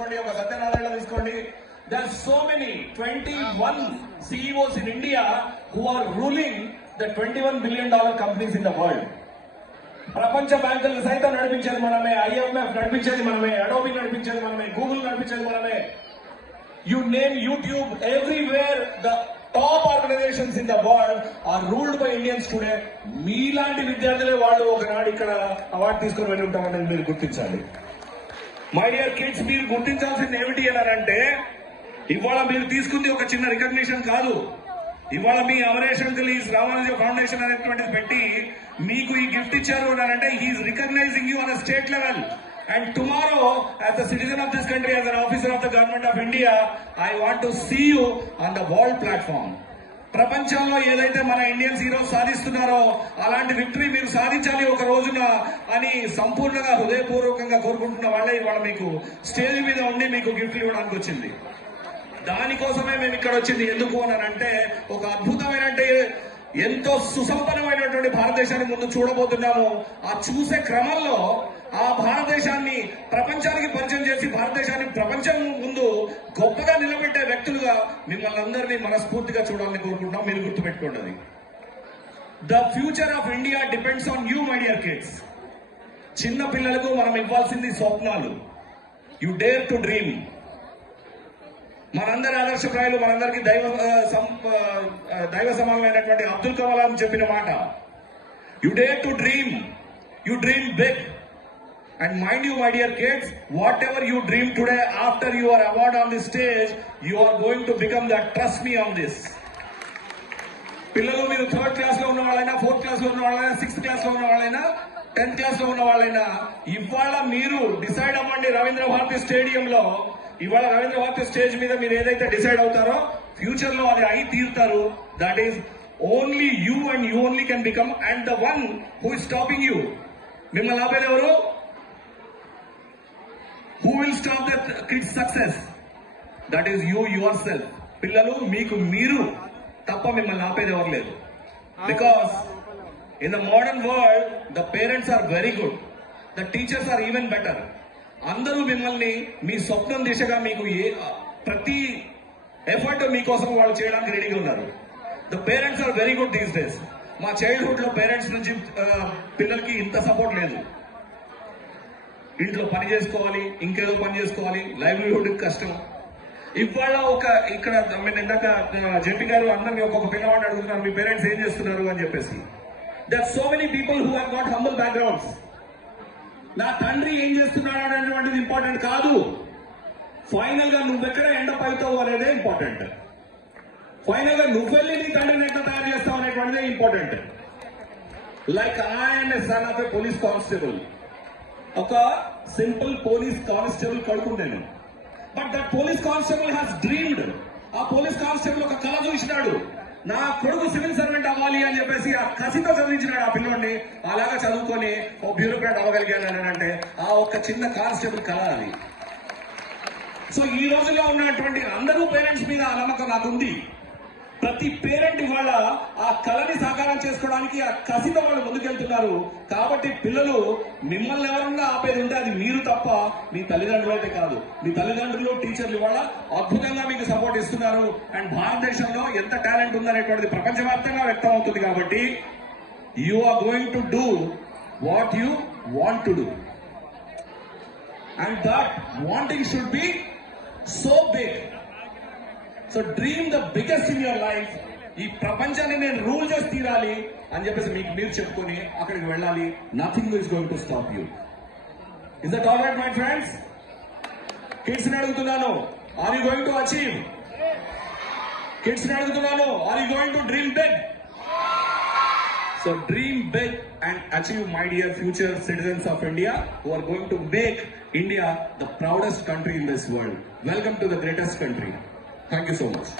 తీసుకోండి, ఒక సత్యనారాయణ తీసుకోండి. There are so many 21 CEOs in India who are ruling the $21 billion companies in the world. ప్రపంచ బ్యాంకులను సైతం నడిపించేది మనమే, IMF నడిపించేది మనమే, అడోబీ నడిపించేది మనమే, గూగుల్ నడిపించేది మనమే. You name YouTube, everywhere the top organizations in the world are ruled by Indians today. మీలాంటి విద్యార్థులే వాళ్ళు ఒకనాడు ఇక్కడ అవార్డు తీసుకొని వెళ్ళి ఉంటామని మీరు గుర్తించాలి. మై డియర్ కిడ్స్, మీరు గుర్తించాల్సింది ఏమిటి అని అంటే, ఇవాళ మీరు తీసుకుంది ఒక చిన్న రికగ్నిషన్ కాదు. ఇవాళ మీ Amaresh uncle is Ramanuja foundation అనేటువంటిది పెట్టి మీకు ఈ గిఫ్ట్ ఇచ్చారు అని అంటే, he is recognizing you on a state level. And tomorrow, as a citizen of this country, as an officer of the government of India, I want to see you on the world platform. ప్రపంచంలో ఏదైతే మన Indians ఈరోజు సాధిస్తున్నారో అలాంటి victory మీరు సాధించాలి ఒక రోజున అని సంపూర్ణంగా హృదయపూర్వకంగా కోరుకుంటున్న వాళ్ళే ఇవాళ మీకు స్టేజ్ మీద ఉండి మీకు గిఫ్ట్ ఇవ్వడానికి వచ్చింది. దానికోసమే మేము ఇక్కడ వచ్చింది. ఎందుకు అని అంటే, ఒక అద్భుతమైన ఎంతో సుసంపన్నమైనటువంటి భారతదేశాన్ని ముందు చూడబోతున్నాము. ఆ చూసే క్రమంలో ఆ భారతదేశాన్ని ప్రపంచానికి పరిచయం చేసి భారతదేశాన్ని ప్రపంచం ముందు గొప్పగా నిలబెట్టే వ్యక్తులుగా మిమ్మల్ని అందరినీ మనస్ఫూర్తిగా చూడాలని కోరుకుంటున్నాం. మీరు గుర్తుపెట్టుకోండి, the future of India depends on you my dear kids. చిన్న పిల్లలకు మనం ఇవ్వాల్సింది స్వప్నాలు. You dare to dream. మనందరి ఆదర్శప్రాయులు, మనందరికీ దైవ సమానమైనటువంటి అబ్దుల్ కలాం చెప్పిన మాట, you dare to dream, you dream big. And mind you, my dear kids, whatever you dream today, after your award on this stage, you are going to become that. Trust me on this. పిల్లలు మీరు 3rd class లో ఉన్న వాళ్ళైనా, 4th class లో ఉన్న వాళ్ళైనా, 6th class లో ఉన్న వాళ్ళైనా, 10th class లో ఉన్న వాళ్ళైనా, ఇవాళ మీరు డిసైడ్ అవ్వండి. రవీంద్ర భారతి స్టేడియంలో ఇవాళ రవీంద్ర భారతి స్టేజ్ మీద మీరు ఏదైతే డిసైడ్ అవుతారో ఫ్యూచర్ లో అది అయి తీరుతారు. That is only you and you only can become. And the one who is stopping you, మిమ్మల్ని ఆపేది ఎవరు? Who will stop that kid's success? That is you yourself. పిల్లలు మీకు మీరు తప్ప మిమ్మల్ని ఆపేది ఎవరు లేదు. Because in the modern world, the parents are very good. The teachers are even better. అందరూ మిమ్మల్ని మీ స్వప్నం దిశగా మీకు ప్రతి ఎఫర్ట్ మీకోసం వాళ్ళు చేయడానికి రెడీగా ఉన్నారు. The parents are very good these days. మా చైల్డ్హుడ్ లో పేరెంట్స్ నుంచి పిల్లలకి ఇంత సపోర్ట్ లేదు. ఇంట్లో పని చేసుకోవాలి, ఇంకేదో పని చేసుకోవాలి, లైవ్లీహుడ్ కష్టం. ఇవాళ ఇక్కడ ఇందాక జెపి గారు అందరినీ ఒక్కొక్క పిల్లవాడిని అడుగుతున్నారు, మీ పేరెంట్స్ ఏం చేస్తున్నారు అని చెప్పేసి. There so many people who have got humble backgrounds. నా తండ్రి ఏం చేస్తున్నాడు అనేటువంటిది ఇంపార్టెంట్ కాదు. ఫైనల్ గా నువ్వెక్కడ ఎండప్ అవుతావు అనేదే ఇంపార్టెంట్. ఫైనల్ గా నువ్వెళ్ళి నీ తండ్రిని ఎట్లా తయారు చేస్తావు అనేటువంటిదే important. Like I'm a son of a police constable. ఒక సింపుల్ పోలీస్ కానిస్టేబుల్ కొడుకు నేను. But that police constable has dreamed. ఆ పోలీస్ కానిస్టేబుల్ ఒక కళ చూసినాడు, నా కొడుకు సివిల్ సర్వెంట్ అవ్వాలి అని చెప్పేసి ఆ కసితో చదివించినాడు ఆ పిల్లోడిని. అలాగా చదువుకొని ఓ బ్యూరోక్రాట్ అవ్వగలిగాను అంటే ఆ ఒక్క చిన్న కానిస్టేబుల్ కళ అది. సో ఈ రోజుల్లో ఉన్నటువంటి అందరూ పేరెంట్స్ మీద ఆ నమ్మకం నాకుంది. ప్రతి పేరెంట్ ఇవాళ ఆ కళని సాకారం చేసుకోవడానికి ఆ కసితో వాళ్ళు ముందుకెళ్తున్నారు. కాబట్టి పిల్లలు మిమ్మల్ని ఎవరన్నా ఆపేది ఉంటే అది మీరు తప్ప మీ తల్లిదండ్రులు అయితే కాదు. మీ తల్లిదండ్రులు, టీచర్లు ఇవాళ అద్భుతంగా మీకు సపోర్ట్ ఇస్తున్నారు. అండ్ భారతదేశంలో ఎంత టాలెంట్ ఉందనేటువంటిది ప్రపంచవ్యాప్తంగా వ్యక్తం అవుతుంది. కాబట్టి you are going to do what you want to do. And that wanting should be so big. So dream the biggest in your life. ఈ ప్రపంచాన్ని నేను రూల్ చేసి తీరాలి అని చెప్పేసి మీకు మీరు చెప్పుకొని అక్కడికి వెళ్ళాలి. Nothing is going to stop you. Is that all right my friends? Kids ని అడుగుతున్నాను, are you going to achieve? Kids ని అడుగుతున్నాను, are you going to dream big? So dream big and achieve, my dear future citizens of India who are going to make India the proudest country in this world. Welcome to the greatest country. Thank you so much.